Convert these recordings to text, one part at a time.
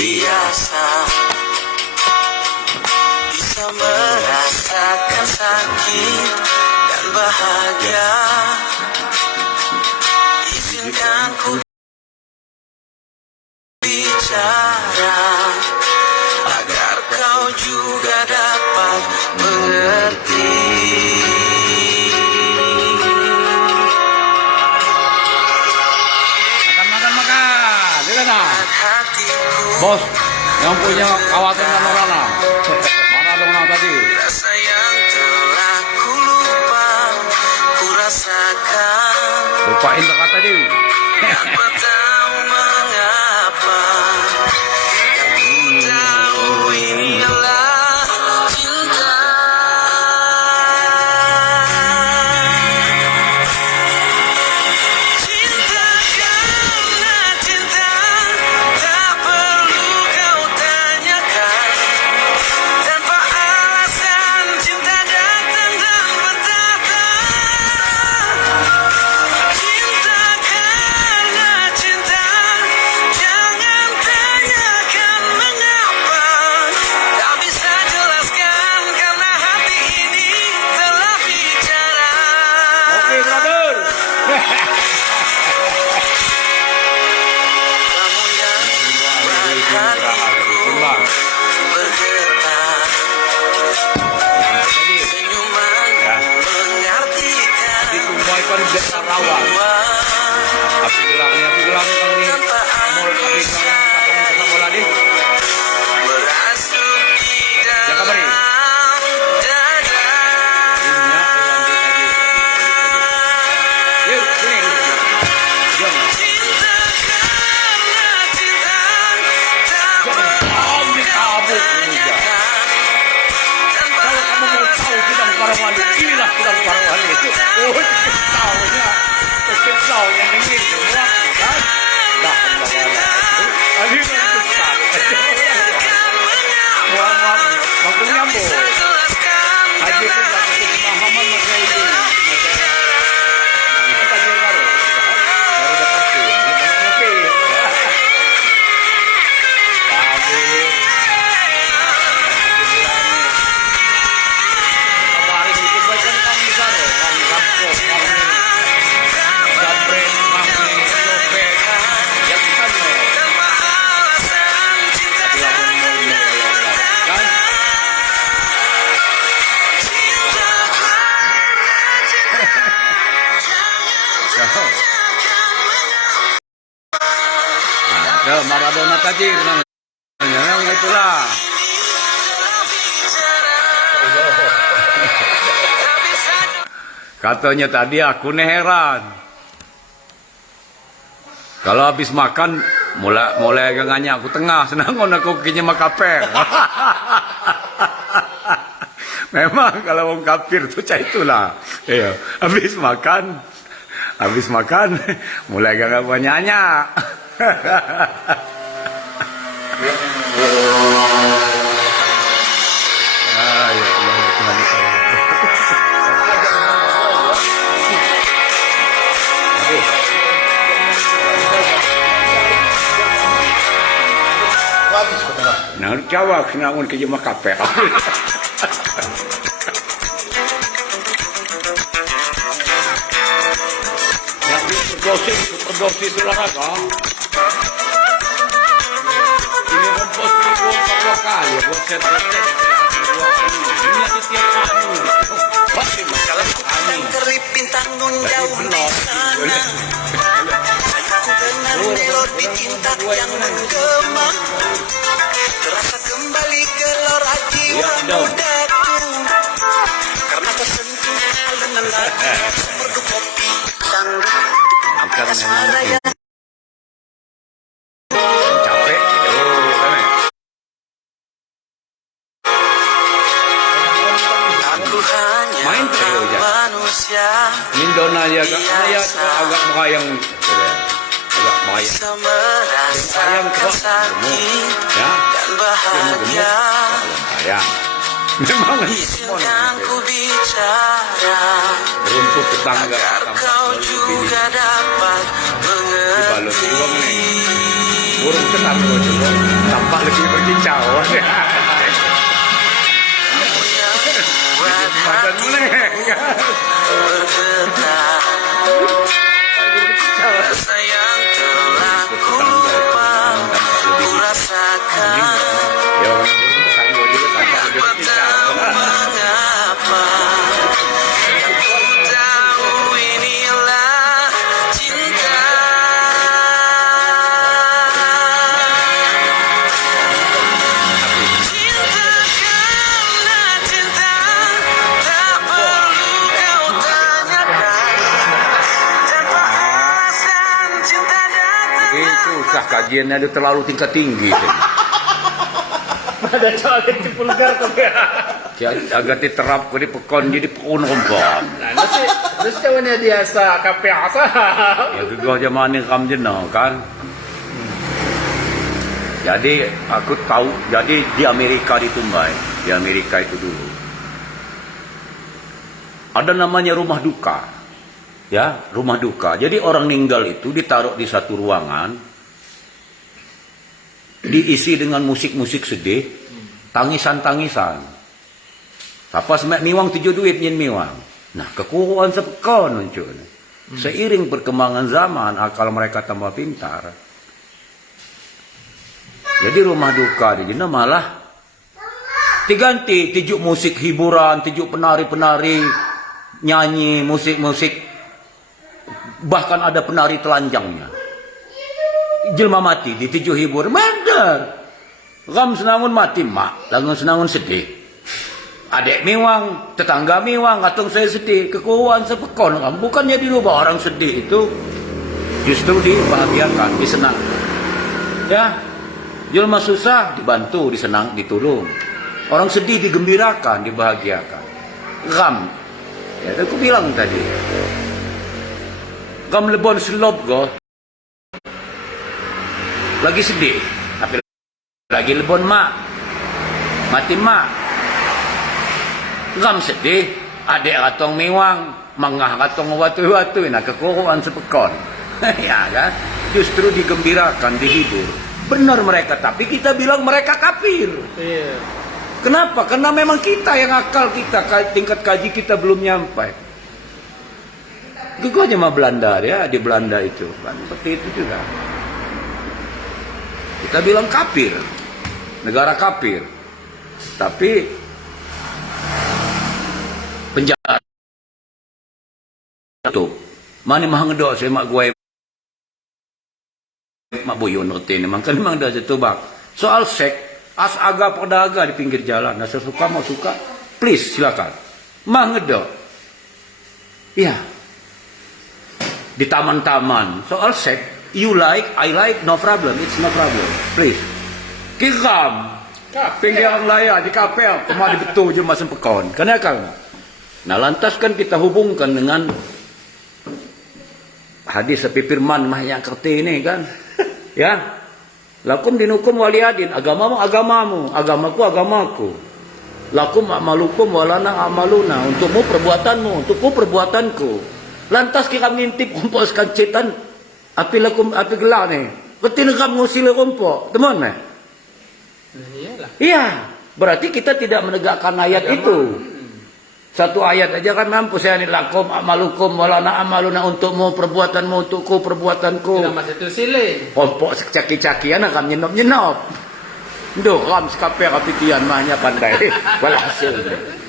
biasa bisa merasakan sakit dan bahagia. Izinkan ku bicara agar kau juga dapat mengerti. Makan. Dia kan Hatiku bos yang punya kawasan Rana. Mana dong tadi? rasa yang telah ku lupa, ku rasakan. Lupain kata tadi. Tanpa tahu mengapa, yang ku tahu ini adalah cinta. Cinta karena cinta, tak perlu kau tanyakan. Tanpa alasan cinta datang dan bertata. Cinta karena cinta, jangan tanyakan mengapa. Tak bisa jelaskan karena hati ini telah bicara. Oke, brother. Kamu yang buat hatiku bergetar. Senyumanmu mengartikan Semua ikan desa rawan. semua. Api gelang kan nih. Tanpa Mall api harus gelang apa sepak bola nih? merasuk di Jaga beri. dalam dada. Ininya tadi. Yuk, sini. Jom. Cinta karena cinta, tak perlu Di kau kabut memuja. tanpa Kalau kamu mau tahu sedang para wali, inilah sedang para wali itu. Oh, kecil yang ini semua kan? Dah, wala. Akhirnya itu sah. Muhammad, makin nyambung. Haji itu tak pemahaman masa ini. Kita jaga baru dapat sih. Oke. Tapi kabarin itu bagian kami di sana. Kami kampung, kami jambret, kami copet. Ya kita nih. Tapi kamu mau kan? Nah, Maradona tadi yang itulah. Katanya tadi aku nih heran. Kalau habis makan mulai genganya aku tengah, senang aku kinya makaper. Memang kalau orang kafir tuh cah itulah. Iya, habis makan mulai gak banyaknya. Ah, ya Allah, Tuhan saya. Nah, Jawa kenapa kerja makaper? Berdosis olahraga. Ini kompos dua kali buat set-set. Ini setiap kali. Pasti masalah kami. Keripintang nun jauh di sana. Aku dengar melodi cinta yang menggema. Terasa kembali gelora jiwa mudaku. Karena tersentuh alunan lagu merdu kopi sanggup. Angkat Suara yang capek. aku hanya Main terus ya. manusia Mindona ya agak bayang. Agak bayang. bisa merasakan sakit Ya. dan bahagia. Bayang. Memang Izinkan ku bicara rumput tetangga agar kau juga dapat dibalut mengerti. di ruang nih. burung tetangga juga tampak lebih berkicau. Makan mulai. Bergetar rasa yang telah ku lupa ku rasakan. Ya, tetangga juga tampak lebih berkicau. Mengapa yang ku tahu inilah cinta. Cinta karena cinta tak perlu kau tanyakan. Tanpa alasan cinta datang. Itu usah kajiannya ada terlalu tingkat tinggi. Ada soal yang dipulgar tuh ya. Agak diterap ke di pekon jadi pekon kompon. Nah, terus ceweknya dia sa kape asa. Ya gegah zaman ni kam jenah kan. Jadi aku tahu, jadi di Amerika ditumbai, di Amerika itu dulu. Ada namanya rumah duka. Ya, rumah duka. Jadi orang meninggal itu ditaruh di satu ruangan, diisi dengan musik-musik sedih, tangisan-tangisan. Siapa semak miwang tujuh duit nyen miwang. Nah, kekuatan sepekon muncul. Seiring perkembangan zaman, akal mereka tambah pintar. Jadi rumah duka di sana malah diganti tijuk musik hiburan, tijuk penari-penari, nyanyi, musik-musik. Bahkan ada penari telanjangnya. Jelma mati di tijuk hibur. Bener. Ram senangun mati mak, langun senangun sedih. Adik miwang, tetangga miwang, atau saya sedih, kekuatan sepekon. Bukannya dirubah orang sedih itu justru dibahagiakan, disenang. Ya, jelma susah dibantu, disenang, ditolong. Orang sedih digembirakan, dibahagiakan. Ram, ya aku bilang tadi. Ram lebon selop go, lagi sedih, tapi lagi lebon mak, mati mak. Ram sedih, adik katong miwang, mangah katong watu-watu, nah kekuatan sepekon. Ya kan? Justru digembirakan, dihibur. Benar mereka, tapi kita bilang mereka kafir. Iya. Kenapa? Karena memang kita yang akal kita, tingkat kaji kita belum nyampai. Gue aja mah Belanda ya, di Belanda itu kan seperti itu juga. Kita bilang kafir, negara kafir, tapi penjara tuh mana mah ngedok saya mak gue mak boyo ngerti memang kan memang dah setubak soal seks aga pedaga di pinggir jalan. Nah sesuka mau suka please silakan mah ngedok ya di taman-taman soal seks you like I like no problem, it's no problem, please kikam pinggir layar di kapel kemana betul je masuk pekon kenapa kan. Nah lantas kan kita hubungkan dengan hadis sepi firman mah yang kerti ini kan. Ya. Lakum dinukum waliyadin, agamamu agamamu, agamaku agamaku. Lakum amalukum walana amaluna, untukmu perbuatanmu, untukku perbuatanku. Lantas kita ngintip kumpulkan cetan api lakum api gelar nih. Ketina kamu ngusile kumpul, teman meh. Iyalah. Iya, berarti kita tidak menegakkan ayat itu. Satu ayat aja kan mampu saya ni lakum amalukum walana amaluna untukmu perbuatanmu untukku perbuatanku. Sudah masih tersiling. Kompok caki-cakian akan nyenop-nyenop. Duh, ram sekape kapitian mahnya pandai. Walhasil.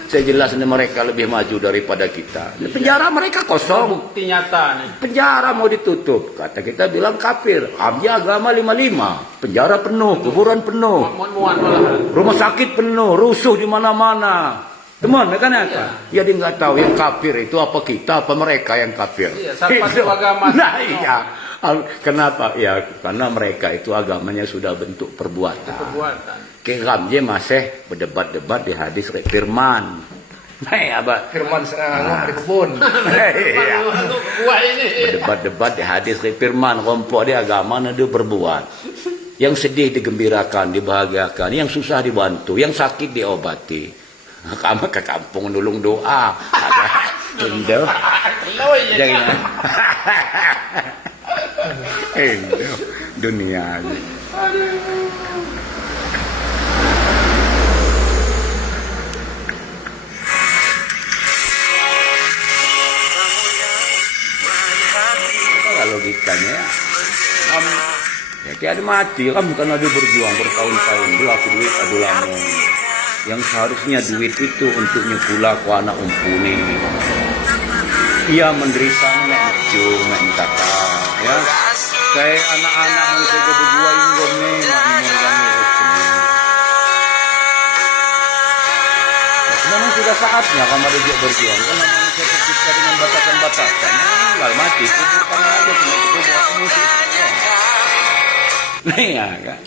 Saya jelas ini mereka lebih maju daripada kita. Penjara mereka kosong. Bukti nyata nih. Penjara mau ditutup. Kata kita bilang kafir. Amnya agama 55. Penjara penuh, kuburan penuh. Muan-muan malahan. Rumah sakit penuh, rusuh di mana-mana. Teman, kan apa? Ya dia nggak tahu yang kafir itu apa kita, apa mereka yang kafir. Iya, satu agama. Nah iya. Kenapa? Ya karena mereka itu agamanya sudah bentuk perbuatan. Perbuatan. Keramnya masih berdebat-debat di hadis firman. Nah, apa? Firman di kebun. Iya. Buah ini. Berdebat-debat di hadis firman, kompok dia agama dia berbuat. Yang sedih digembirakan, dibahagiakan, yang susah dibantu, yang sakit diobati. Kamu ke kampung nulung doa. Indo. Jangan. Indo. Dunia. Itulah logikanya ya. Ya kayak ada mati, kamu kan ada berjuang bertahun-tahun, berlaku duit adu lamong. Yang seharusnya duit itu untuk nyekula ku anak umpuni. Ia menderita mek cung, mek kata, ya. Kayak anak-anak manusia berdua yang gome, memang sudah saatnya kamu ada juga berjuang. Karena manusia tercipta dengan batasan-batasan. Tinggal mati, kuburkan aja cuma itu buat musik. Nah ya kan.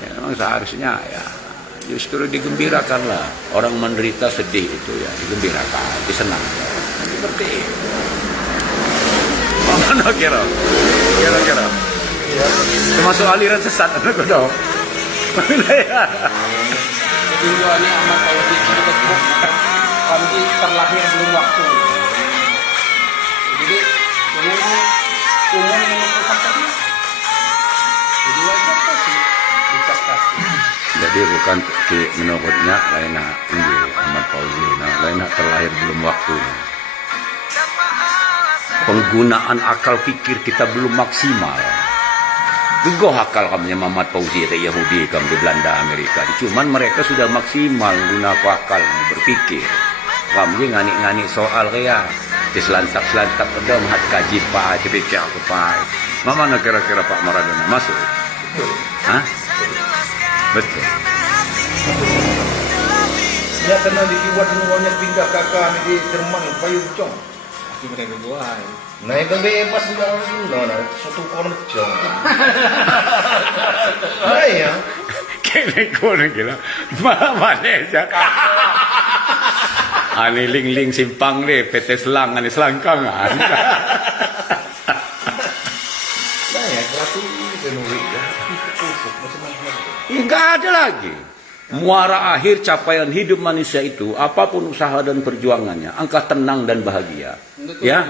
Ya, memang seharusnya ya justru digembirakanlah. Orang menderita sedih itu ya digembirakan, disenang. Seperti itu. Mana kira? Kira-kira. Termasuk aliran sesat anak kodok. Tujuannya amat politik kita kami terlahir belum waktu. Jadi umum menentukan tadi. Jadi wajar kasih, dicas kasih. Jadi bukan menurutnya lain ini Ahmad Fauzi, lain terlahir belum waktu. Penggunaan akal pikir kita belum maksimal. Gegoh akal kamu Muhammad Fauzi ke Yahudi kamu di Belanda Amerika. Cuman mereka sudah maksimal guna akal berpikir. Kamu ngani-ngani soal kayak diselantak-selantak pedang hat kaji pak cepikir aku pak. Mana kira-kira Pak Maradona masuk? Hah? Betul. Ya kena dibuat semuanya pindah kakak di Jerman payung cong. Pasti mereka buat. Nah itu bebas juga orang nah satu orang cong. Nah ya. Kene kono gila. Mana aja. Ani ling-ling simpang deh PT Selang ani selangkangan. Nah ya gratis penuri ya. Enggak ada lagi. Muara akhir capaian hidup manusia itu apapun usaha dan perjuangannya, angka tenang dan bahagia. Ya.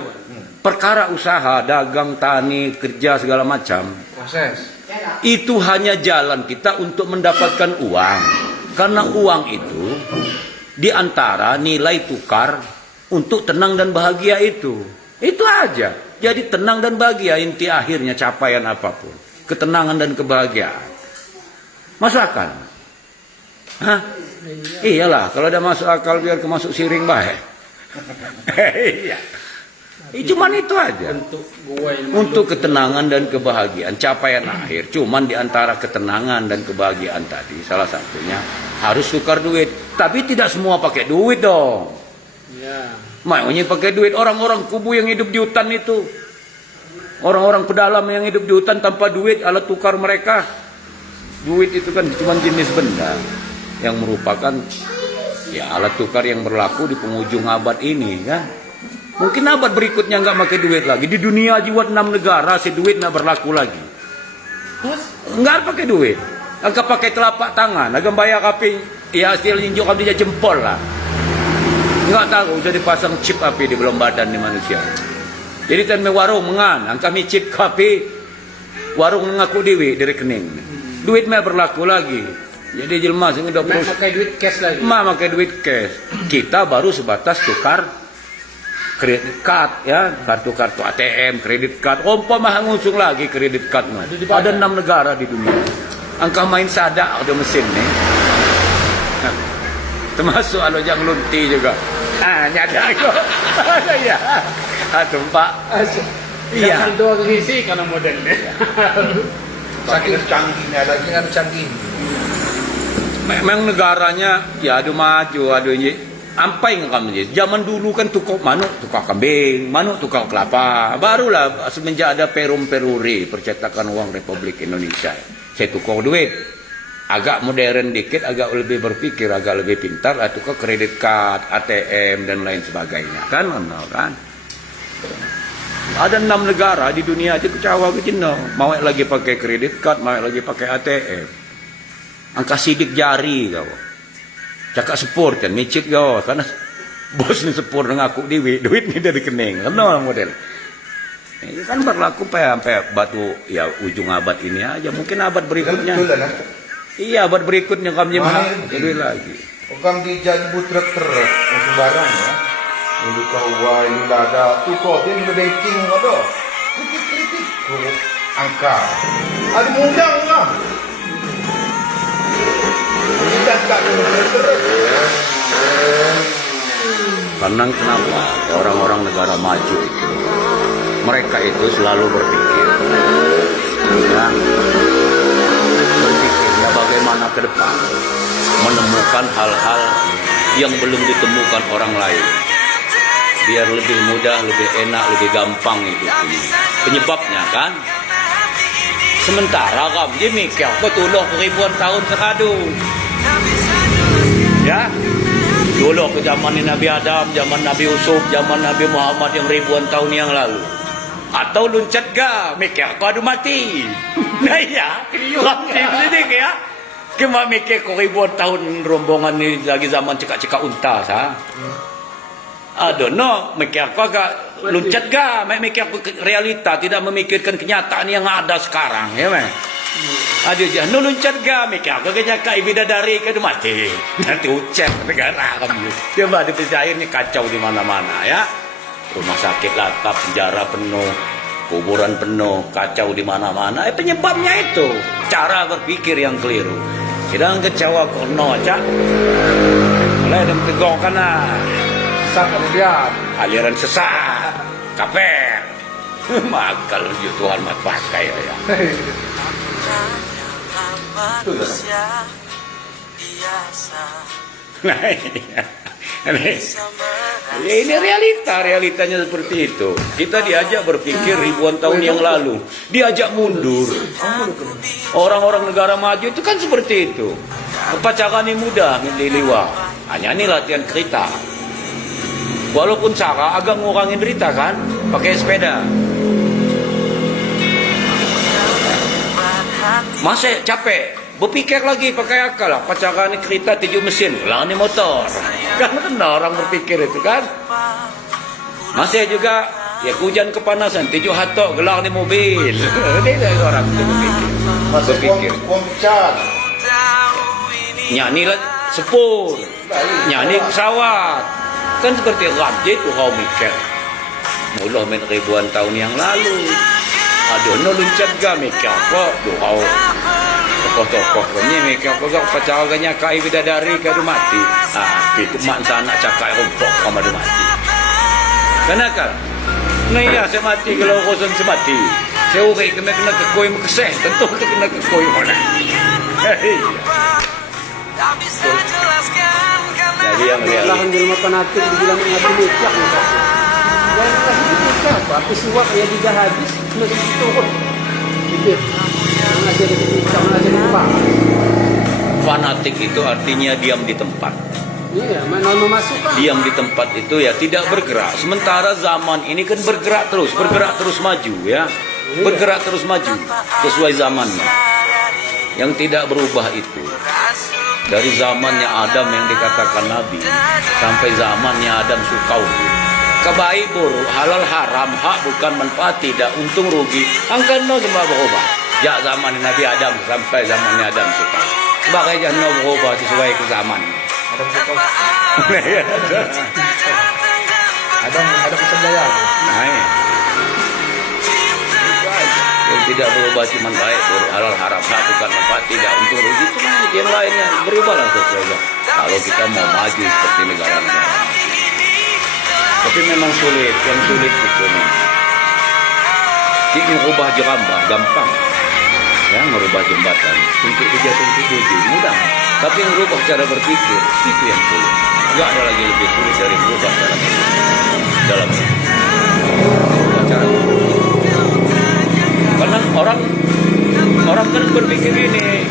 Perkara usaha, dagang, tani, kerja segala macam. Proses. Itu hanya jalan kita untuk mendapatkan uang. Karena uang itu di antara nilai tukar untuk tenang dan bahagia itu. Itu aja. Jadi tenang dan bahagia inti akhirnya capaian apapun. Ketenangan dan kebahagiaan. Masuk akal? Hah? Iyalah, kalau ada masuk akal biar kemasuk siring baik. Iya. Cuman itu aja. Untuk ketenangan dan kebahagiaan, capaian akhir. Cuman di antara ketenangan dan kebahagiaan tadi, salah satunya harus tukar duit. Tapi tidak semua pakai duit dong. Ya. Makanya pakai duit orang-orang kubu yang hidup di hutan itu. Orang-orang pedalam yang hidup di hutan tanpa duit, alat tukar mereka. Duit itu kan cuma jenis benda yang merupakan ya alat tukar yang berlaku di penghujung abad ini kan. Mungkin abad berikutnya nggak pakai duit lagi. Di dunia juga 6 negara si duit nggak berlaku lagi. Nggak pakai duit. Agak pakai telapak tangan. Agak bayar api. Ya hasil injuk api dia jempol lah. Nggak tahu jadi pasang chip api di belum badan di manusia. Jadi tan warung mengan. Kami chip api warung ngaku dewi di rekening. Duit mah berlaku lagi. Jadi jelma sing udah terus Pakai duit cash lagi. pakai duit cash. Kita baru sebatas tukar kredit card ya, kartu-kartu ATM, kredit card. Mah ngusung lagi kredit card mah. Ada 6 negara di dunia. Angka main sada ada mesin nih. Termasuk alo jang lunti juga. Nyada kok. Ya. Pak. Iya. Yang dua ngisi karena modelnya. Saking canggihnya lagi kan canggih. Memang negaranya ya ada maju, ada ini. Ampai nggak kamu jadi? Zaman dulu kan tukar manuk, tukar kambing, manuk tukar kelapa. Barulah semenjak ada perum peruri percetakan uang Republik Indonesia. Saya tukar duit. Agak modern dikit, agak lebih berpikir, agak lebih pintar. Tukar kredit card, ATM dan lain sebagainya. Kan, kan? Ada 6 negara di dunia aja kecawa ke Cina. Mau lagi pakai kredit card, mau lagi pakai ATM. Angka sidik jari kau. Cakap sepur kan, micit kau. Karena bos ni sepur dengan aku duit ni dari kening. Kenal model. Ini kan berlaku sampai batu ya ujung abad ini aja. Mungkin abad berikutnya. Betul lah. Iya, abad berikutnya kami Mana jadi lagi. Kami dijadi butrek terus sembarang ya. Ini kau wah ini ada tu kau dia ni banking ada. Kritik angka. Ada undang lah. Kita tak terus. Karena kenapa orang-orang negara maju itu, mereka itu selalu berpikir, ya, berpikir ya bagaimana ke depan menemukan hal-hal yang belum ditemukan orang lain, biar lebih mudah, lebih enak, lebih gampang hidup ini. Penyebabnya kan, sementara kamu dia mikir betul ribuan tahun sekadu, ya. Dulu ke zaman Nabi Adam, zaman Nabi Yusuf, zaman Nabi Muhammad yang ribuan tahun yang lalu. Atau luncat ga, mikir kau ada mati. Nah ya, kapten ini ya. Kema mikir kau ribuan tahun rombongan ni lagi zaman cekak-cekak unta sah. Aduh no, mikir kau agak luncat ga, mikir realita, tidak memikirkan kenyataan yang ada sekarang, ya meh. Aduh jangan luncat ga, mikir kau kenyataan bidadari ke mati. Nanti ucap negara kamu. Coba dipercaya ini kacau di mana-mana ya. Rumah sakit latap, penjara penuh, kuburan penuh, kacau di mana-mana. Penyebabnya itu cara berpikir yang keliru. Sedang kecewa kono cak. Mulai ada tegur kana. Sesat Aliran sesat, kaper. Makal Tuhan mat pakai ya. Manusia biasa Nah, ini realitanya seperti itu. Kita diajak berpikir ribuan tahun yang lalu, diajak mundur. Orang-orang negara maju itu kan seperti itu. Pacaran ini mudah diliwat. Hanya ini latihan kereta. Walaupun cara agak ngurangin derita kan, pakai sepeda. Masih capek. Berpikir lagi pakai akal lah. Pacaran ini kereta 7 mesin, lah ini motor. Kan kena orang berpikir itu kan. Masih juga ya hujan kepanasan, 7 hatok gelar ni mobil. Ini orang itu berpikir. Berpikir. Komcat. Nyanyi lah sepur, nyanyi pesawat. Kan seperti rajin tu kau mikir. Mula main ribuan tahun yang lalu. Aduh, no luncat ga mikir apa? Kau tokoh-tokoh ni mikir apa? Pacaranya kai bidadari ke mati. Itu mak sana cakai rompok kamu ada mati. Kenapa? Nah ya, saya mati kalau kosan saya mati. Saya urai kena kekoi mekeseh, tentu tu kena kekoi mana. Jadi yang real. Lahan jelma panatik dibilang ngadu lucak nih. Yang kasih itu apa? Peristiwa kayak di hadis mesti turun. Pikir. Mengajar di kita, mengajar di Pak. Fanatik itu artinya diam di tempat. Iya, mana memasukkan. Diam di tempat itu ya tidak bergerak. Sementara zaman ini kan bergerak terus maju ya. Bergerak terus maju sesuai zamannya. Yang tidak berubah itu dari zamannya Adam yang dikatakan Nabi sampai zamannya Adam Sukau. Kebaik buruk, halal haram, hak bukan manfaat tidak, untung rugi. Angkan no semua berubah. Jak zaman Nabi Adam sampai zamannya Adam Sukau. Sebagai jangan berubah sesuai ke zaman. Ada Sukau. Ada Kusandaya. Nah, yang tidak berubah cuma baik, halal haram, hak bukan manfaat tidak, untung rugi. Cuma yang lainnya berubahlah sesuai. Kalau kita mau maju seperti negara-negara. Tapi memang sulit, yang sulit itu nih. Jadi merubah jerambah gampang, ya merubah jembatan untuk kejatuhan tujuh mudah. Tapi merubah cara berpikir itu yang sulit. Gak ada lagi lebih sulit dari merubah cara berpikir dalam hidup. Cara berpikir. Karena orang kan berpikir ini,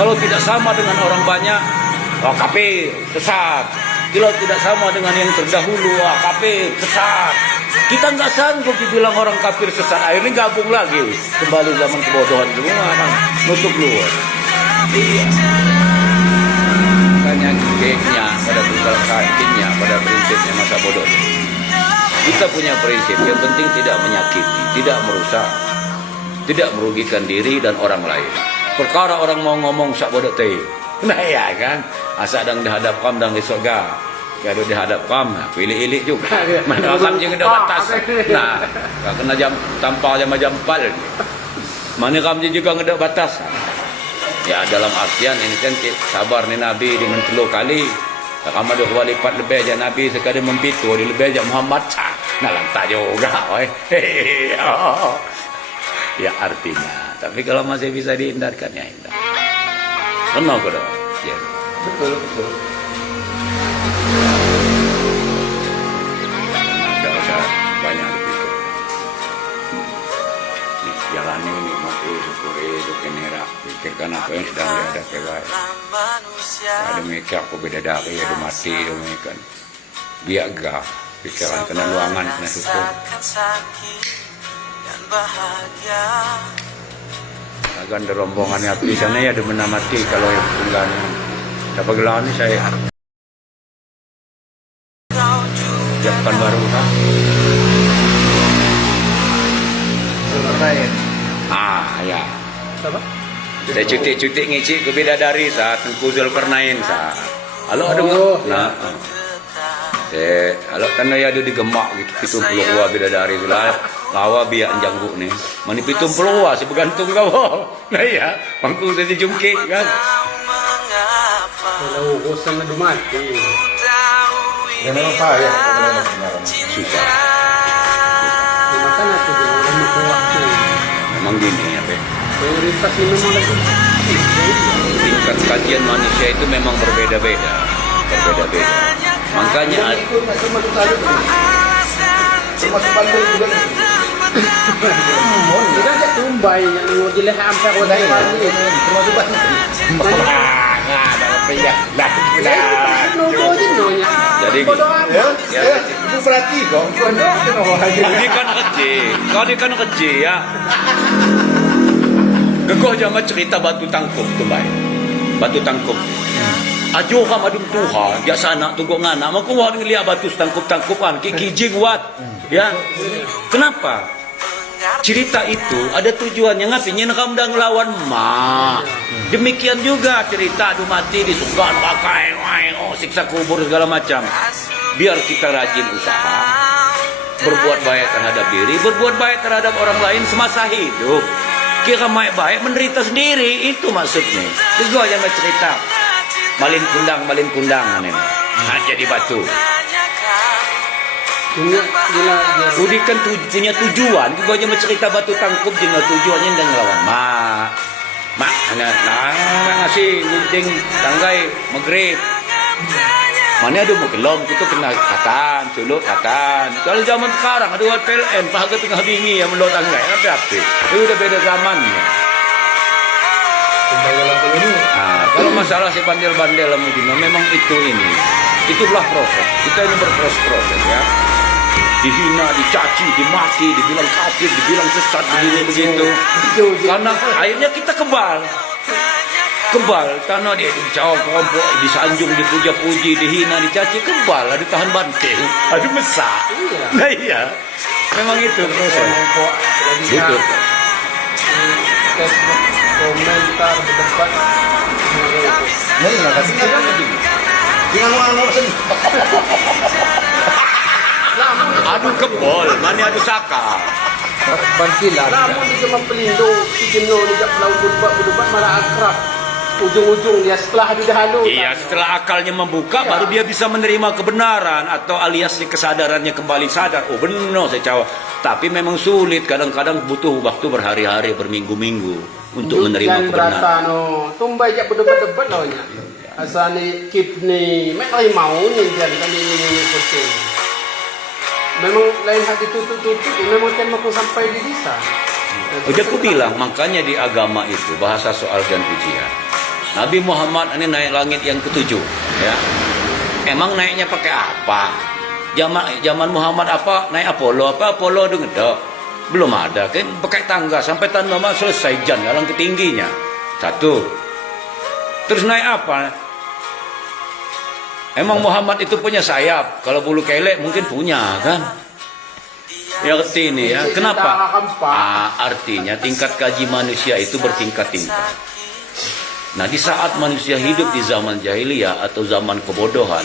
kalau tidak sama dengan orang banyak, kafir, sesat. Kalau tidak sama dengan yang terdahulu, kafir, sesat. Kita nggak sanggup dibilang orang kafir sesat. Akhirnya gabung lagi. Kembali zaman kebodohan semua. Nutup luar. Iya. Makanya gengnya pada tunggal kakinya, pada prinsipnya masa bodoh. Kita punya prinsip yang penting tidak menyakiti, tidak merusak, tidak merugikan diri dan orang lain. Perkara orang mau ngomong sak bodoh teh. Nah ya kan, asa dang dihadap kam dang di surga. Kalau dihadap kam, pilih ilik juga. Mana kam jeung ada batas. Nah, kena jam tampal jam pal. Mana kam juga ada batas. Ya dalam artian ini kan sabar ni Nabi dengan 3 kali. Kamu ada 2 lipat lebih aja Nabi sekali mempitu di lebih aja Muhammad. Nah lantak juga, oi. Ya artinya. Tapi kalau masih bisa dihindarkan ya hindar. Kenal kau dah? Ya. Betul. Tidak usah banyak berpikir. Nih, jalani nikmati, syukuri, hidup ini rak. Pikirkan apa yang sedang dihadapi baik. Ada mikir aku beda dari, ada mati, ada mikir. Biar gak, pikiran kena luangan, kena syukur. Akan ada rombongannya api sana ya ada benda mati kalau yang tunggannya. Dapat gelar ni saya. Siapkan baru kan? Ya. Apa? Saya cuti-cuti ngicik ke bidadari saat Tengku Zulkarnain saat. Halo ada nah. Kalau tanah ya ada digemak gitu 70 bidadari tu lah. Lawa biak janggut ni. Mani 70 si bergantung kau. Nah ya, mangku jadi jungkik kan. Kalau bosan na dumati. Yan ang kaya. Susah. Maka na ito din ang makuha ko. Memang gini ya, Be. Prioritas ini memang lagi. Tingkat kajian manusia itu memang berbeda-beda. Berbeda-beda. Makanya Ikut na sa magkalo. Termasuk bandel juga. Tidak ada tumbay yang mengujilah sampai ko dahil pagi. Termasuk bandel. jadi Itu berarti kok. ini kan kecil. Kau ni kan kecil ya. Gegoh jama cerita batu tangkup tu baik. Batu tangkup. Ajo ka madung tuha, ya sana tunggu ngana, maka wah ngeliat batu tangkup-tangkupan, kikijing wat. Ya. Kenapa? Cerita itu ada tujuannya ngapain kamu dah ngelawan mak. Demikian juga cerita adu mati di surga pakai siksa kubur segala macam. Biar kita rajin usaha, berbuat baik terhadap diri, berbuat baik terhadap orang lain semasa hidup. Kira baik menderita sendiri, itu maksudnya. Itu aja cerita. Malin kundang ini. Nah, jadi batu. Udi kan punya tujuan. Juga aja mencerita batu tangkup dengan tujuannya dan ngelawan. Mak, ngasih gunting tanggai maghrib. Mana ada mau kelom itu kena katan, culut katan. Kalau zaman sekarang ada buat PLN, pakai tengah bingi yang melot tanggai. Apa? Itu udah beda zamannya. Kalau masalah si bandel-bandel memang itu ini. Itulah proses. Kita ini berproses ya. Dihina, dicaci, dimaki, dibilang kafir, dibilang sesat, begini begitu. Karena akhirnya kita kebal. Karena dia dijawab kelompok, disanjung, dipuja-puji, dihina, dicaci, kebal, ada tahan banting, ada mesak. Nah iya, memang itu proses. Betul. Komentar berdebat. Aduh kebol, mana adu saka. Bantilan. Namun dia cuma pelindo, si Jeno ni jak laut berdebat malah akrab. Ujung-ujung dia setelah didahulu. Iya, setelah akalnya membuka baru dia bisa menerima kebenaran atau alias kesadarannya kembali sadar. Oh benar saya jawab. Tapi memang sulit, kadang-kadang butuh waktu berhari-hari, berminggu-minggu untuk menerima kebenaran. Tumbai jak berdebat-debat loh nya. Asani kidney, memang mau ni dia kan ini penting. Memang lain hati tutup-tutup, memang kan mau sampai di desa. Udah aku bilang, makanya di agama itu bahasa soal dan ujian. Nabi Muhammad ini naik langit yang ke-7, ya. Emang naiknya pakai apa? Zaman Muhammad apa? Naik Apollo itu ngedok. Belum ada, kan pakai tangga sampai tanah selesai jalan ketingginya. Satu. Terus naik apa? Emang Muhammad itu punya sayap? Kalau bulu kelek mungkin punya, kan? Ya ngerti ini ya. Cinta Kenapa? akan spa. Artinya tingkat kaji manusia itu bertingkat-tingkat. Nah, di saat manusia hidup di zaman jahiliyah atau zaman kebodohan,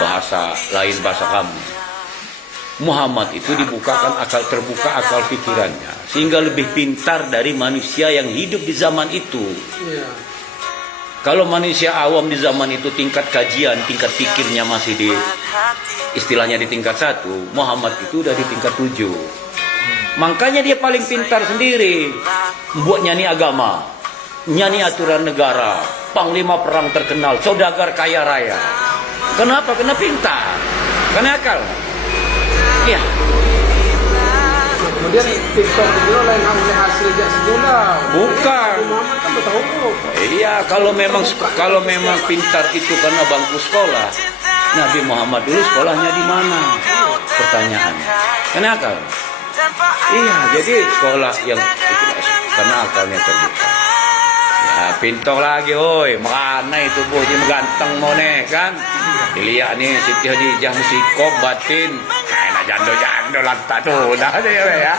bahasa lain bahasa kamu, Muhammad itu dibukakan terbuka akal pikirannya, sehingga lebih pintar dari manusia yang hidup di zaman itu. Iya. Kalau manusia awam di zaman itu tingkat kajian, tingkat pikirnya masih di istilahnya di tingkat 1, Muhammad itu udah di tingkat 7. Makanya dia paling pintar sendiri, buat nyanyi agama, nyanyi aturan negara, panglima perang terkenal, saudagar kaya raya. Kenapa? Karena pintar, karena akal. Ya. Kemudian TikTok itu lain oleh hasil jak semula. Bukan. Muhammad kan tahu kok. Iya, kalau memang pintar itu karena bangku sekolah, Nabi Muhammad dulu sekolahnya di mana? Pertanyaannya. Karena akal. Iya, jadi sekolah yang karena akalnya terbuka. Ya, pintar lagi, oi. Mana itu bohnya ganteng mau nih kan? Dilihat nih Siti Hadijah musikop batin. Kayak jando-jando lantak tuh, dah aja ya.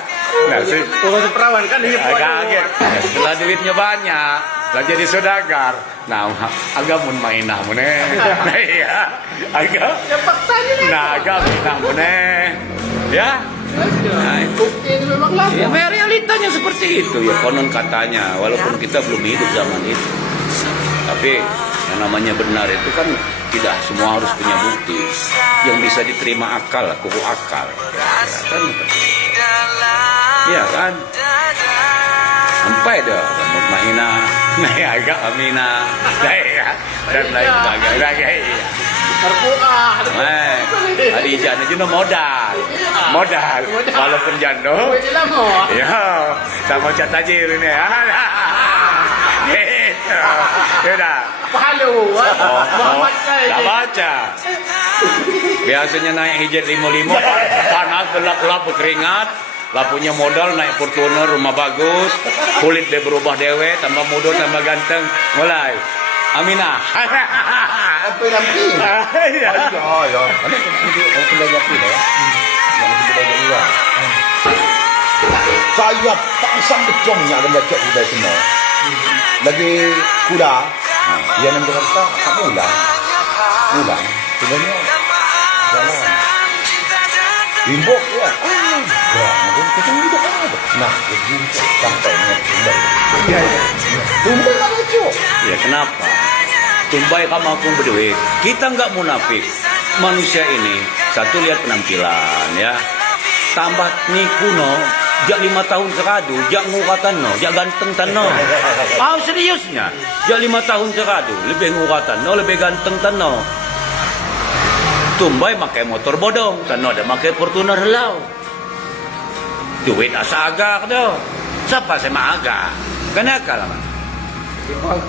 Nah, Tukang perawan kan ini kaget. Setelah duitnya banyak, lah jadi saudagar. Nah, agak mun mainah mun Nah, iya. Agak. Ya faktanya nih. Nah, agak mainah mun Ya. Nah, Bukti itu memang lah. ya, realitanya seperti itu ya konon katanya, walaupun kita belum hidup zaman itu. Tapi yang namanya benar itu kan tidak semua harus punya bukti. Yang bisa diterima akal, kuku akal. Ya, kan? Iya kan? Sampai dah mutmainah, nah agak aminah, dan lain sebagainya. Terbuah. Hadijah itu modal, walaupun jando. Ya, sama cat tajir ini ya. Gitu. Sudah. Palu. Muhammad Tak baca. Biasanya naik hijat 55, panas, gelap-gelap, berkeringat. Lah punya modal naik Fortuner, rumah bagus, kulit dia berubah dewe, tambah muda, tambah ganteng. Mulai. Aminah. Apa yang nampi? Ya. Ya. Mana yang pendaya pilih ya? Yang pendaya luar. Saya pasang becongnya akan baca budaya semua. Lagi kuda, yang yang berkata tak ulang, sebenarnya jalan. Imbok ya. Mungkin kita hidup ada. Nah, jadi sampai ya. Tumbai tak lucu. Ya kenapa? Tumbai kamu aku berduit. Kita nggak munafik. Manusia ini satu lihat penampilan ya. Tambah ni kuno, jak 5 tahun sekadu, jak ngukatan no, jak ganteng tan no. Seriusnya, jak 5 tahun sekadu, lebih ngukatan no, lebih ganteng tan no. Tumbai pakai motor bodong, tan no ada pakai Fortuner helau. Duit asa agak do. Siapa sama agak? Kenapa lah?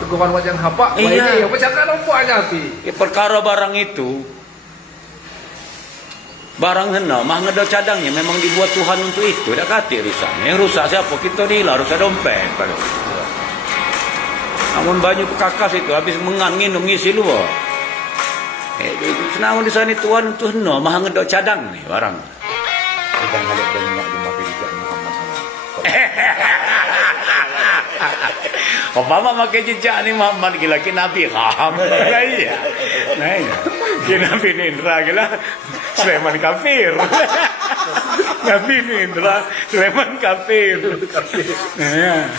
Teguhan wajang hapa. Iya. Apa cakap nampak aja sih. Perkara barang itu, barang hendak mah ngedol cadangnya memang dibuat Tuhan untuk itu. Dah kati rusaknya. Yang rusak siapa? Kita ni lah rusak dompet. Namun banyak kakas itu habis menganginum ngisi luar. Senang di sana Tuhan untuk hendak mah ngedol cadang ni barang. Kita ngalik banyak rumah kerja Muhammad. Obama pakai jejak ni Muhammad gila ke Nabi Ham. Iya. Nah, iya. Ke Nabi Indra gila Sulaiman kafir. Nabi Indra Sulaiman kafir. Iya.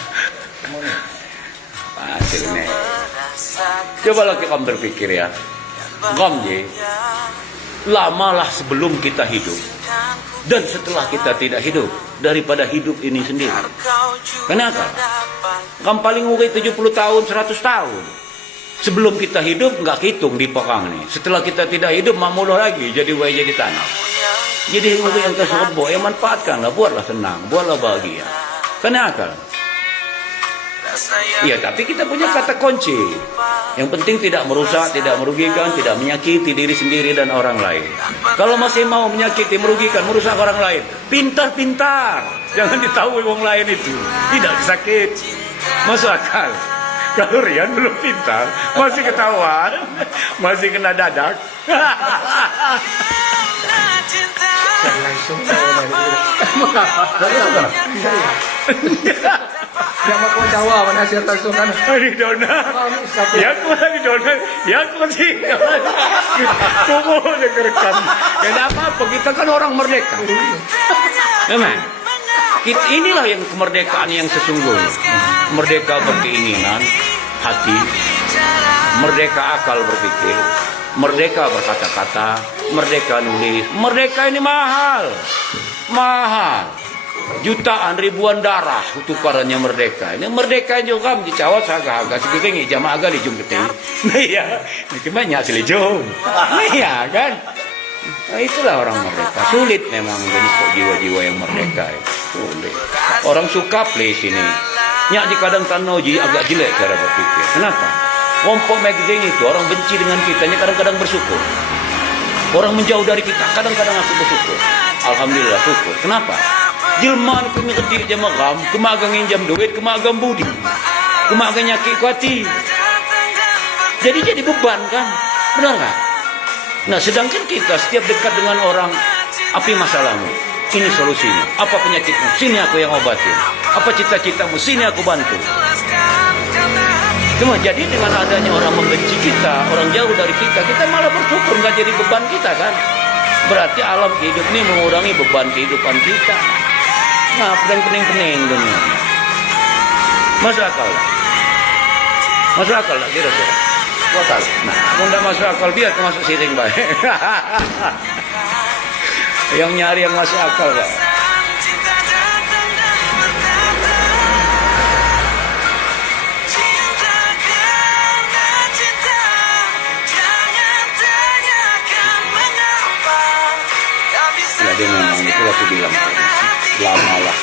Hasil ni. Coba lagi kamu berpikir ya. Kamu je lamalah sebelum kita hidup dan setelah kita tidak hidup daripada hidup ini sendiri. Kenapa? Kamu paling ugai 70 tahun, 100 tahun. Sebelum kita hidup nggak hitung di pekang nih. Setelah kita tidak hidup makmuluh lagi jadi wae jadi tanah. Jadi ugai yang tersebut yang manfaatkanlah, buatlah senang, buatlah bahagia. Kenapa? Iya, tapi kita punya kata kunci. Yang penting tidak merusak, tidak merugikan, tidak menyakiti diri sendiri dan orang lain. Kalau masih mau menyakiti, merugikan, merusak orang lain, pintar-pintar. Jangan ditahui orang lain itu. Tidak sakit. Masuk akal. Kalau Rian belum pintar, masih ketahuan, masih kena dadak. Langsung Yang mau Jawa mana sih langsung kan? Di dona. Ya aku lagi dona. Ya aku sih. Tunggu kerekam. Kenapa? Kita kan orang merdeka. Memang. Inilah yang kemerdekaan yang sesungguhnya. Merdeka berkeinginan, hati, merdeka akal berpikir, merdeka berkata-kata, merdeka nulis. Merdeka ini mahal. Mahal. Jutaan ribuan darah tukarannya merdeka. Ini merdeka juga di Jawa agak segini jamaah agak di jungketing. Nah iya, banyak asli jom. Nah iya kan. Nah, itulah orang merdeka. Sulit memang jenis jiwa-jiwa yang merdeka. Sulit. Orang suka play sini. Nyak di kadang tanoji agak jelek cara berpikir. Kenapa? Kelompok magazine itu orang benci dengan kita, kadang-kadang bersyukur. Orang menjauh dari kita, kadang-kadang aku bersyukur. Alhamdulillah syukur. Kenapa? Jelmaan kami ketik jam malam, kemagang injam duit, kemagang budi, kemagang nyakit hati. Jadi beban kan, benar nggak? Nah, sedangkan kita setiap dekat dengan orang, apa masalahmu? Ini solusinya. Apa penyakitmu? Sini aku yang obatin. Apa cita-citamu? Sini aku bantu. Cuma jadi dengan adanya orang membenci kita, orang jauh dari kita malah bersyukur nggak jadi beban kita kan? Berarti alam hidup ini mengurangi beban kehidupan kita. Nah, pening-pening dunia. Masuk akal lah. Masuk akal lah kira-kira. Akal. Nah, kalau tidak masuk akal biar masuk siring baik. Yang nyari yang masuk akal lah. Jadi memang itulah aku bilang tadi. Lamalah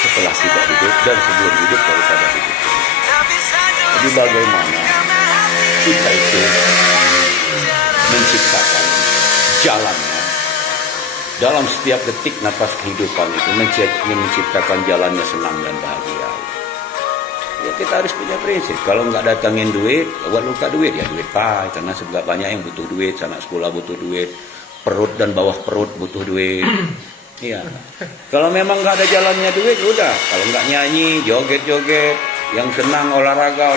setelah tidak hidup dan sebelum hidup daripada hidup. Jadi bagaimana kita itu menciptakan jalannya dalam setiap detik nafas kehidupan itu, menciptakan jalannya senang dan bahagia. Ya kita harus punya prinsip. Kalau nggak datangin duit, buat luka duit ya duit pak. Karena sebelah banyak yang butuh duit, anak sekolah butuh duit, perut dan bawah perut butuh duit. Iya. Kalau memang nggak ada jalannya duit, udah. Kalau nggak nyanyi, joget-joget, yang senang olahraga,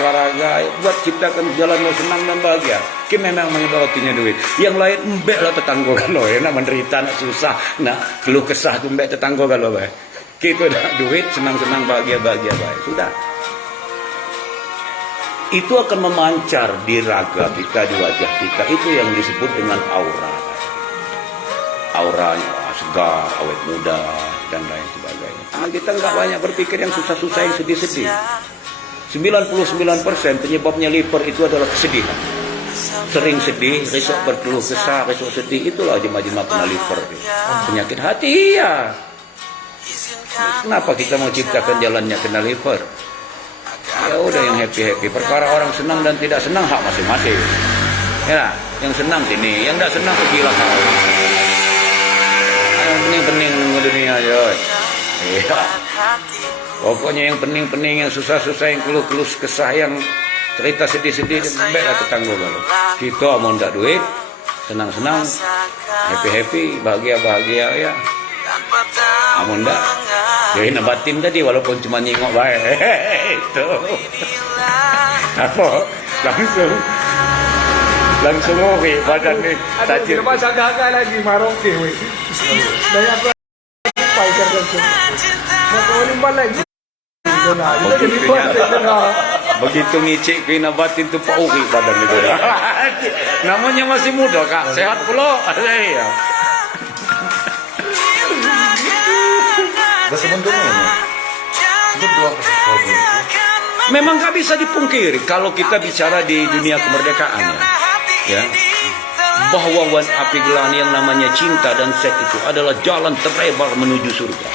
buat ciptakan jalan lo senang dan bahagia. Kita memang mengibawatinya duit. Yang lain embek lah tetangga kalau ya, nak menderita, nak susah, nak keluh kesah tuh embek tetangga kalau baik. Kita udah duit, senang-senang bahagia baik. Sudah. Itu akan memancar di raga kita, di wajah kita. Itu yang disebut dengan aura. Auranya segar, awet muda, dan lain sebagainya. Nah, kita nggak banyak berpikir yang susah-susah, yang sedih-sedih. 99% penyebabnya liver itu adalah kesedihan. Sering sedih, besok berkeluh kesah, besok sedih. Itulah jemaah-jemaah kena liver. Penyakit hati, iya. Kenapa kita mau ciptakan jalannya kena liver? Ya udah yang happy-happy. Perkara orang senang dan tidak senang hak masing-masing. Ya, yang senang sini, yang tidak senang pergilah kau. Yang pening-pening dunia aja. Iya. Pokoknya yang pening-pening, yang susah-susah, yang keluh-keluh kesah, yang cerita sedih-sedih, baiklah tetangga kalau. Kita mau ndak duit, senang-senang, happy-happy, bahagia-bahagia ya. Amun ndak, jadi nabatin tadi walaupun cuma nyingok baik. Itu. Apa? Langsung oke badan nih. Tadi masa gagal lagi maroke we. Daya apa? Fighter kan. Mau limbal lagi. Begitu ngicik kena batin tu Pak Uki badan itu. Namanya masih muda kak, sehat pula. Ya. Memang gak bisa dipungkiri kalau kita bicara di dunia kemerdekaan ya, bahwa api gelani yang namanya cinta dan seks itu adalah jalan terlebar menuju surga.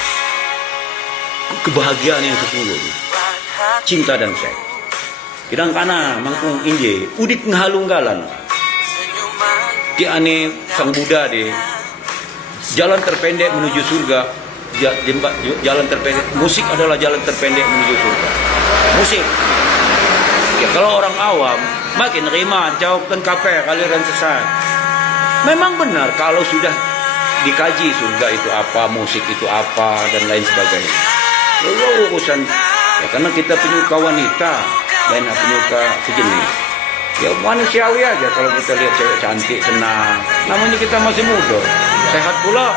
Kebahagiaan yang sesungguhnya, cinta dan seks. Kidang kana mangkung inje, udit ngahalunggalan. Di ane sang Buddha deh, jalan terpendek menuju surga. Jalan terpendek, musik adalah jalan terpendek menuju surga. Musik. Ya kalau orang awam makin nerima jawab dan kafe aliran sesat. Memang benar kalau sudah dikaji surga itu apa, musik itu apa, dan lain sebagainya. Lalu urusan, ya karena kita penyuka wanita, lain penyuka sejenis. Ya manusiawi aja kalau kita lihat cewek cantik, senang. Namanya kita masih muda, sehat pula.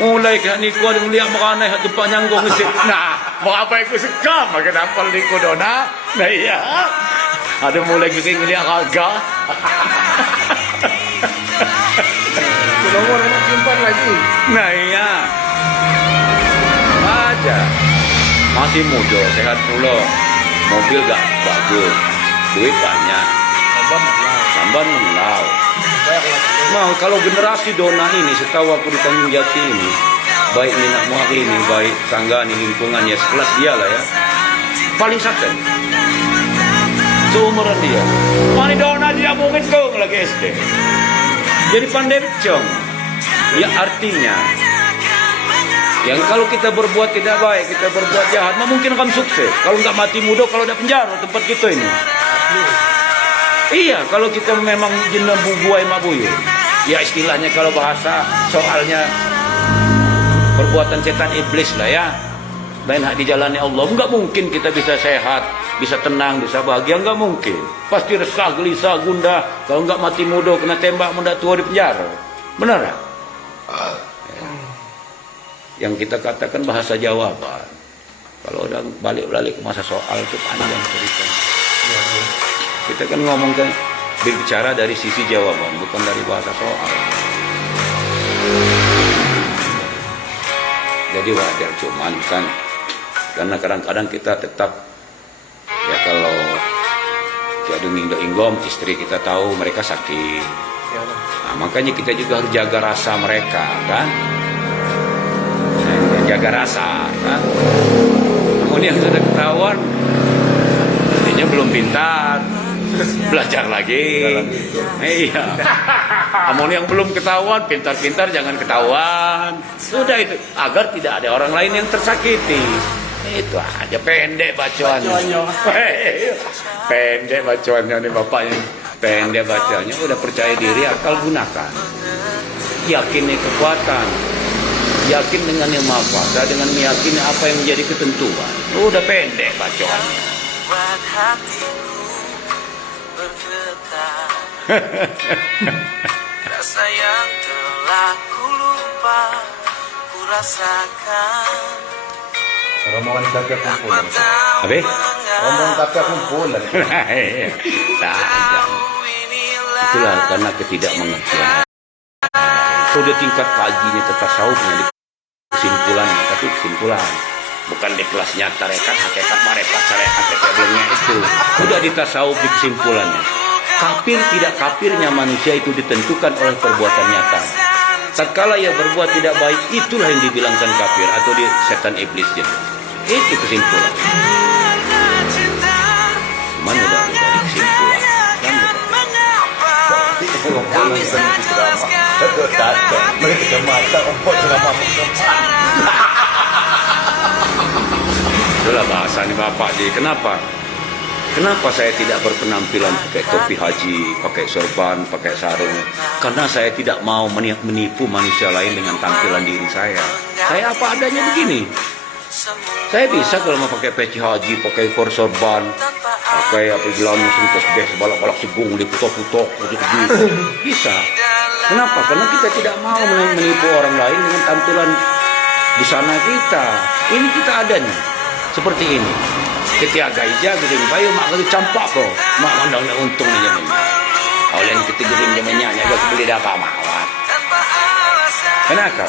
Mulai kan niku ada melihat makana hak jumpa nyanggung sih. Nah, mau apa aku suka makan apel niku dona. Nah iya. Ada mulai gini ngelihat harga. Nomor nak simpan lagi. Nah iya. Aja. Masih muda, sehat pula. Mobil gak bagus. Duit banyak. Samban melau. Nah, kalau generasi dona ini, setahu aku di Tanjung Jati ini, baik minat muak ini, baik tangga ini, lingkungannya, sekelas dia lah ya, paling sakit. Seumuran dia. Mana dona tidak mungkin kau lagi SD. Jadi pandai cong. Ya artinya, yang kalau kita berbuat tidak baik, kita berbuat jahat, mungkin akan sukses. Kalau nggak mati muda, kalau ada penjara tempat kita ini. Iya, kalau kita memang jenam bubuai mabuyun. Ya istilahnya kalau bahasa soalnya perbuatan setan iblis lah ya. Lain hak dijalani Allah. Enggak mungkin kita bisa sehat, bisa tenang, bisa bahagia. Enggak mungkin. Pasti resah, gelisah, gundah. Kalau enggak mati muda, kena tembak, muda tua di penjara. Benar tak? Yang kita katakan bahasa jawaban. Kalau udah balik-balik ke masa soal itu panjang cerita. Kita kan ngomongkan berbicara dari sisi jawaban, bukan dari bahasa soal. Jadi wajar, cuman kan karena kadang-kadang kita tetap ya kalau jadung inggom istri kita tahu mereka sakit. Nah, makanya kita juga harus jaga rasa mereka kan. Jaga rasa kan. Namun yang sudah ketahuan dia belum pintar. Belajar lagi. Iya. Namun yang belum ketahuan, pintar-pintar jangan ketahuan. Sudah itu, agar tidak ada orang lain yang tersakiti. Itu aja, pendek bacoannya. Pendek bacoannya nih bapaknya. Pendek bacoannya, udah percaya diri, akal gunakan. Yakini kekuatan. Yakin dengan yang Maha Kuasa, dengan meyakini apa yang menjadi ketentuan. Udah pendek bacoannya. Buat hatiku bergetar. Rasa yang telah ku lupa, ku rasakan. Rombongan kakek kumpul. Abe? Rombongan kakek kumpul. Itulah karena ketidakmengertian. Sudah tingkat kajinya tasawufnya di kesimpulannya, tapi kesimpulan. Bukan di kelasnya tarekat, hakikat, marifat, syariat, sebelumnya itu. Sudah di tasawuf di kesimpulannya. Kafir tidak kafirnya manusia itu ditentukan oleh perbuatan nyata. Tatkala ia berbuat tidak baik, itulah yang dibilangkan kafir atau di setan iblis jadi. Itu kesimpulan. Cuman udah dari kesimpulan. Kan Mereka mata ompot selama itulah bahasa ini Bapak jadi. Kenapa saya tidak berpenampilan pakai topi haji, pakai sorban, pakai sarung? Karena saya tidak mau menipu manusia lain dengan tampilan diri saya. Saya apa adanya begini. Saya bisa kalau mau pakai peci haji, pakai sorban, pakai apa bilang musim tasbih, balak-balak segung, diputok-putok, bisa. Kenapa? Karena kita tidak mau menipu orang lain dengan tampilan busana kita. Ini kita adanya seperti ini. Ketiaga ija gedeng bayu mak kali campak ko. Mak mandang na untung ni jaman. Oleh yang ketigerin jamannya agak beli daka mawat. Kenapa?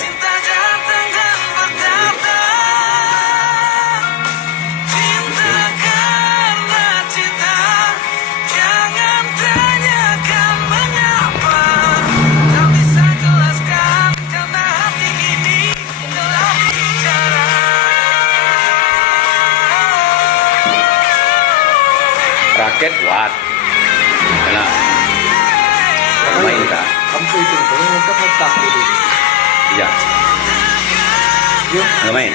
Raket kuat. Kenapa? Main tak? Apa itu? Mentak itu. Iya. Nggak main?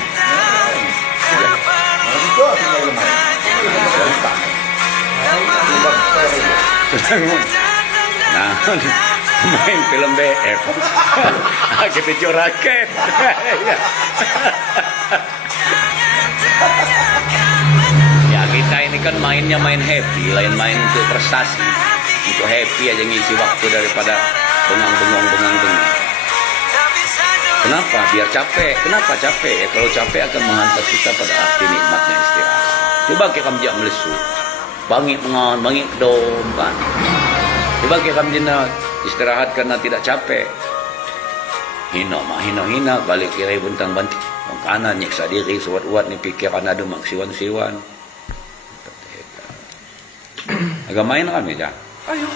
Iya. Nah, Main film BF. Kita cuci raket. Ya kita ini kan mainnya main happy, lain main untuk prestasi. Untuk happy aja ngisi waktu daripada bengang-bengong. Kenapa? Biar capek. Kenapa capek? Ya, kalau capek akan menghantar kita pada arti nikmatnya istirahat. Coba kita kamjak melesu. Bangit mengon, bangit kedom kan. Coba kita kamjak istirahat karena tidak capek. Hina, balik kiri bentang bantik. Orang kanan nyiksa diri, suat-uat ni pikiran ada mak siwan-siwan. Agak main kami aja. Ayo.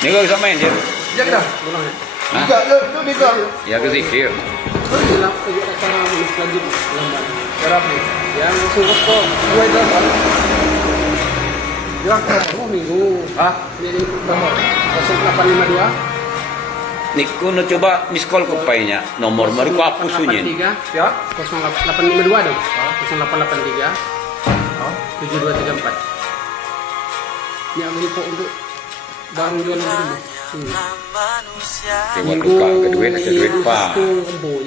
Ni kau bisa main je. Jangan dah. Ulang ya. Hah? Tidak, lu tidak. Ya ke zikir. Hilang cara menulis lagi lambat. Cara apa? Yang suruh kok. Dua lambat. Yang kamu minggu. Hah? Ini berapa? 0852. Niku no coba miss call ko painya. Nomor baru ko hapus sunyin. 0883. Ya. 0852 dong. 0883. 7234. Ini aku info untuk barang jualan dulu. Tengok luka ke duit pak.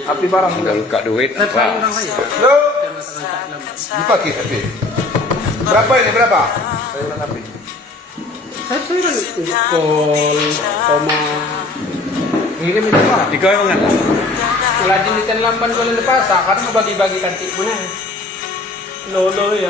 Api barang Tinggal luka duit pak. Lu dipakai api. Berapa ini berapa? Sayuran api. Saya kol, tomat. Ngirim itu pak. Tiga emang kan? Ladin ikan lamban jualan di pasar. Karena mau bagi-bagi kantik mana? Lolo ya.